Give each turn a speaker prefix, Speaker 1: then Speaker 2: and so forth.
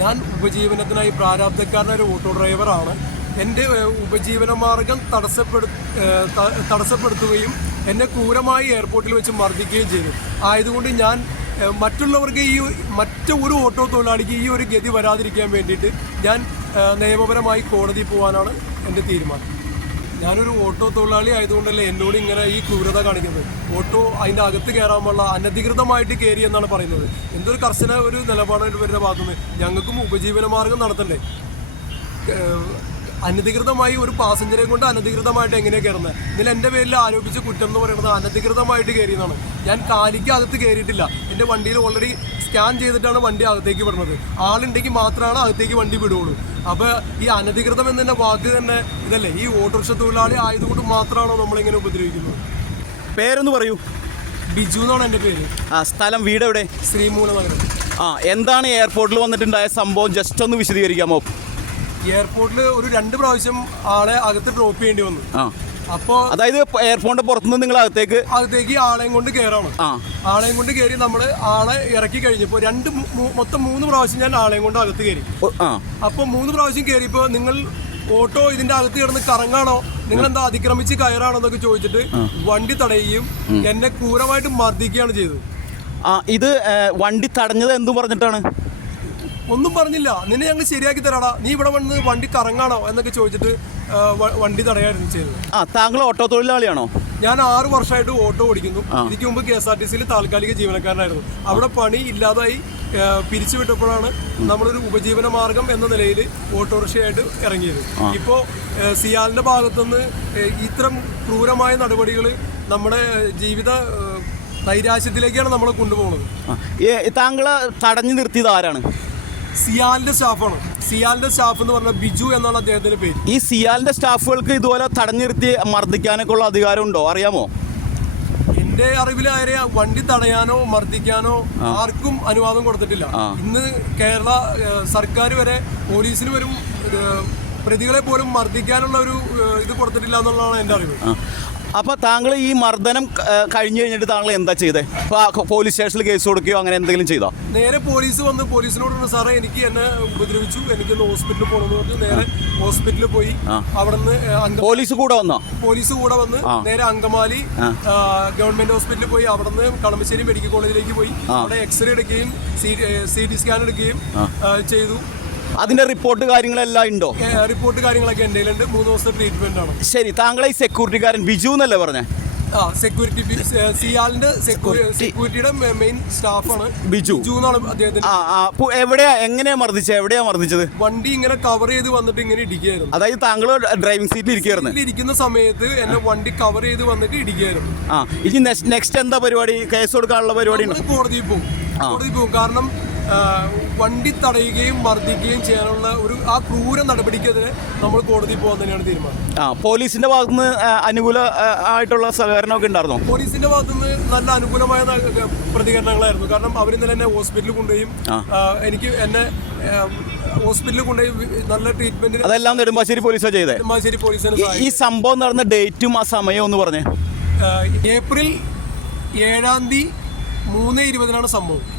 Speaker 1: ഞാൻ ഉപജീവനത്തിനായി പ്രാരാബ്ധക്കാരനായ ഒരു ഓട്ടോ ഡ്രൈവറാണ് എന്റെ ഉപജീവനമാർഗം ഉപജീവന മാർഗം തടസ്സപ്പെടു തടസ്സപ്പെടുത്തുകയും എന്നെ ക്രൂരമായി എയർപോർട്ടിൽ വെച്ച് മർദ്ദിക്കുകയും ചെയ്തു. ആയതുകൊണ്ട് ഞാൻ മറ്റുള്ളവർക്ക് ഈ മറ്റു ഒരു ഓട്ടോ തൊഴിലാളിക്ക് ഈ ഒരു ഗതി വരാതിരിക്കാൻ വേണ്ടിയിട്ട് ഞാൻ നിയമപരമായി കോടതിയിൽ പോകാനാണ് എന്റെ തീരുമാനം. ഞാനൊരു ഓട്ടോ തൊഴിലാളി ആയതുകൊണ്ടല്ലേ എന്നോട് ഇങ്ങനെ ഈ ക്രൂരത കാണിക്കുന്നത്. ഓട്ടോ അതിന്റെ അകത്ത് കയറാൻ കയറാനുള്ള അനധികൃതമായിട്ട് കയറി എന്നാണ് പറയുന്നത്. എന്തൊരു കർശന ഒരു നിലപാടായിട്ട് വരുന്ന ഭാഗത്തുനിന്ന് ഞങ്ങൾക്കും ഉപജീവന മാർഗം നടത്തണ്ടേ? അനധികൃതമായി ഒരു പാസഞ്ചറെ കൊണ്ട് അനധികൃതമായിട്ട് എങ്ങനെയാണ് കയറുന്നത് ഇതിൽ എന്റെ പേരിൽ ആരോപിച്ച കുറ്റം എന്ന് പറയുന്നത് അനധികൃതമായിട്ട് കയറിയതാണ് ഞാൻ കാലിക്ക് അകത്ത് കയറിയിട്ടില്ല. എന്റെ വണ്ടിയിൽ ഓൾറെഡി സ്കാൻ ചെയ്തിട്ടാണ് വണ്ടി അകത്തേക്ക് വിടുന്നത്. ആളുണ്ടെങ്കിൽ മാത്രമാണ് അകത്തേക്ക് വണ്ടി വിടുകയുള്ളൂ. അപ്പോൾ ഈ അനധികൃതം എന്നതിന്റെ വാക്ക് തന്നെ ഇതല്ലേ? ഈ ഓട്ടോറിക്ഷ തൊഴിലാളി ആയതുകൊണ്ട് മാത്രമാണോ നമ്മളിങ്ങനെ ഉപദ്രവിക്കുന്നത്?
Speaker 2: പേരൊന്ന് പറയൂ.
Speaker 1: ബിജു എന്നാണ് എന്റെ പേര്.
Speaker 2: ആ സ്ഥലം വീട് എവിടെ?
Speaker 1: ശ്രീമൂലനഗരം.
Speaker 2: ആ എന്താണ് എയർപോർട്ടിൽ വന്നിട്ടുണ്ടായ സംഭവം? ജസ്റ്റ് ഒന്ന് വിശദീകരിക്കാമോ?
Speaker 1: എയർപോർട്ടിൽ ഒരു രണ്ട് പ്രാവശ്യം ആളെ അകത്ത് ഡ്രോപ്പ് ചെയ്യേണ്ടി വന്നു.
Speaker 2: ആ
Speaker 1: അപ്പോൾ
Speaker 2: അതായത് എയർഫോണിന്റെ പുറത്തുനിന്ന് നിങ്ങൾ അകത്തേക്ക്
Speaker 1: അകത്തേക്ക് ആളെയും കൊണ്ട് കയറാണ് ആളെയും കൊണ്ട് കയറി നമ്മൾ ആളെ ഇറക്കി കഴിഞ്ഞപ്പോൾ രണ്ട് മൊത്തം മൂന്ന് പ്രാവശ്യം ഞാൻ ആളെയും കൊണ്ട് അകത്ത് കയറി അപ്പൊ മൂന്ന് പ്രാവശ്യം കയറിയപ്പോൾ നിങ്ങൾ ഓട്ടോ ഇതിന്റെ അകത്ത് കിടന്ന് കറങ്ങാണോ? നിങ്ങൾ എന്താ അതിക്രമിച്ച് കയറാണോ എന്നൊക്കെ ചോദിച്ചിട്ട് വണ്ടി തടയുകയും എന്നെ ക്രൂരമായിട്ട് മർദ്ദിക്കുകയാണ് ചെയ്തത്.
Speaker 2: ആ ഇത് വണ്ടി തടഞ്ഞത് എന്തു പറഞ്ഞിട്ടാണ്?
Speaker 1: ഒന്നും പറഞ്ഞില്ല. നിന്നെ ഞങ്ങൾ ശരിയാക്കി തരാടാ. നീ ഇവിടെ വന്ന് വണ്ടി കറങ്ങാണോ എന്നൊക്കെ ചോദിച്ചിട്ട് വണ്ടി തടയായിരുന്നു ചെയ്തത്.
Speaker 2: ആ താങ്കൾ ഓട്ടോ തൊഴിലാളിയാണോ?
Speaker 1: ഞാൻ ആറ് വർഷമായിട്ട് ഓട്ടോ ഓടിക്കുന്നു. എനിക്ക് മുമ്പ് കെ എസ് ആർ ടി സിയിൽ താൽക്കാലിക ജീവനക്കാരനായിരുന്നു. അവിടെ പണി ഇല്ലാതായി പിരിച്ചുവിട്ടപ്പോഴാണ് നമ്മളൊരു ഉപജീവന മാർഗം എന്ന നിലയിൽ ഓട്ടോറിക്ഷയായിട്ട് ഇറങ്ങിയത്. ഇപ്പോൾ സിയാലിന്റെ ഭാഗത്തുനിന്ന് ഇത്തരം ക്രൂരമായ നടപടികൾ നമ്മുടെ ജീവിത നൈരാശ്യത്തിലേക്കാണ് നമ്മളെ കൊണ്ടുപോകുന്നത്.
Speaker 2: താങ്കൾ താങ്കളെ തടഞ്ഞു നിർത്തിയത് ആരാണ്?
Speaker 1: സിയാലിന്റെ സ്റ്റാഫാണ്. സിയാലിന്റെ സ്റ്റാഫ് എന്ന് പറഞ്ഞാൽ ബിജു എന്നാണ് അദ്ദേഹത്തിന്റെ പേര്.
Speaker 2: ഈ സിയാലിന്റെ സ്റ്റാഫുകൾക്ക് ഇതുപോലെ തടഞ്ഞു നിർത്തി മർദ്ദിക്കാനൊക്കെ ഉള്ള അധികാരം ഉണ്ടോ അറിയാമോ?
Speaker 1: എന്റെ അറിവിൽ ആരെ വണ്ടി തടയാനോ മർദ്ദിക്കാനോ ആർക്കും അനുവാദം കൊടുത്തിട്ടില്ല. ഇന്ന് കേരള സർക്കാർ വരെ പോലീസിന് വരും പ്രതികളെ പോലും മർദ്ദിക്കാനുള്ള ഒരു ഇത് കൊടുത്തിട്ടില്ല എന്നുള്ളതാണ് എന്റെ അറിവ്.
Speaker 2: ആ. അപ്പൊ താങ്കൾ ഈ മർദ്ദനം കഴിഞ്ഞു കഴിഞ്ഞിട്ട് താങ്കൾ എന്താ ചെയ്തേ? പോലീസ് സ്റ്റേഷനിൽ കേസ് കൊടുക്കുകയോ അങ്ങനെ എന്തെങ്കിലും ചെയ്തോ?
Speaker 1: നേരെ പോലീസ് വന്ന് പോലീസിനോട് പറഞ്ഞു സാറേ എനിക്ക് എന്നെ ഉപദ്രവിച്ചു. എനിക്ക് ഹോസ്പിറ്റലിൽ പോകണമെന്ന് പറഞ്ഞു. നേരെ ഹോസ്പിറ്റലിൽ പോയി. അവിടെ നിന്ന്
Speaker 2: പോലീസ് കൂടെ വന്നോ?
Speaker 1: പോലീസ് കൂടെ വന്ന് നേരെ അങ്കമാലി ഗവൺമെന്റ് ഹോസ്പിറ്റലിൽ പോയി. അവിടെ നിന്ന് കളമശ്ശേരി മെഡിക്കൽ കോളേജിലേക്ക് പോയി. അവിടെ എക്സ്റേ എടുക്കുകയും സി ടി സ്കാൻ എടുക്കുകയും ചെയ്തു.
Speaker 2: അതിന്റെ റിപ്പോർട്ട് കാര്യങ്ങളെല്ലാം ഉണ്ടോ?
Speaker 1: റിപ്പോർട്ട് കാര്യങ്ങളൊക്കെ ഉണ്ട് മൂന്ന് ദിവസത്തെ ട്രീറ്റ്മെന്റ് ആണ്.
Speaker 2: ശരി താങ്കളെ ഈ സെക്യൂരിറ്റിക്കാരൻ ബിജു എന്നല്ലേ പറഞ്ഞേ?
Speaker 1: ആ സെക്യൂരിറ്റി സിയാലിന്റെ സെക്യൂരിറ്റിയുടെ മെയിൻ സ്റ്റാഫാണ്
Speaker 2: ബിജു.
Speaker 1: ബിജുന്നാണ് എന്നാണ് അദ്ദേഹത്തിന്
Speaker 2: എവിടെയാ എങ്ങനെയാ മർദ്ദിച്ചത് എവിടെയാ മർദ്ദിച്ചത്?
Speaker 1: വണ്ടി ഇങ്ങനെ കവർ ചെയ്ത് വന്നിട്ട് ഇങ്ങനെ ഇടിക്കുകയായിരുന്നു.
Speaker 2: അതായത് താങ്കൾ ഡ്രൈവിംഗ് സീറ്റിൽ ഇരിക്കുകയായിരുന്നു.
Speaker 1: ഇരിക്കുന്ന സമയത്ത് എന്നെ വണ്ടി കവർ ചെയ്ത് വന്നിട്ട് ഇടിക്കുകയായിരുന്നു.
Speaker 2: ആ ഇനി നെക്സ്റ്റ് എന്താ പരിപാടി? കേസ് കൊടുക്കാനുള്ള പരിപാടി
Speaker 1: കോടതിയിൽ പോകും. കോടതിയിൽ പോകും. കാരണം വണ്ടി തടയുകയും മർദ്ദിക്കുകയും ചെയ്യാനുള്ള ഒരു ആ ക്രൂര നടപടിക്കെതിരെ നമ്മൾ കോടതിയിൽ പോകാൻ തന്നെയാണ് തീരുമാനം.
Speaker 2: ആ പോലീസിന്റെ ഭാഗത്തുനിന്ന് അനുകൂല ആയിട്ടുള്ള സഹകരണമൊക്കെ ഉണ്ടായിരുന്നു?
Speaker 1: പോലീസിന്റെ ഭാഗത്തുനിന്ന് നല്ല അനുകൂലമായ പ്രതികരണങ്ങളായിരുന്നു. കാരണം അവർ ഇന്നലെ എന്നെ ഹോസ്പിറ്റലിൽ കൊണ്ടുപോയും. എനിക്ക് എന്നെ ഹോസ്പിറ്റലിൽ കൊണ്ടുപോയി നല്ല ട്രീറ്റ്മെന്റ്
Speaker 2: അതെല്ലാം നെടുമ്പാശ്ശേരി പോലീസാണ് ചെയ്തത്
Speaker 1: നെടുമ്പാശ്ശേരി പോലീസിന്
Speaker 2: ഈ- ഈ സംഭവം നടന്ന ഡേറ്റും ആ സമയവും ഒന്ന് പറഞ്ഞേ.
Speaker 1: ഏപ്രിൽ ഏഴാം തീയതി മൂന്ന് ഇരുപതിനാണ് സംഭവം.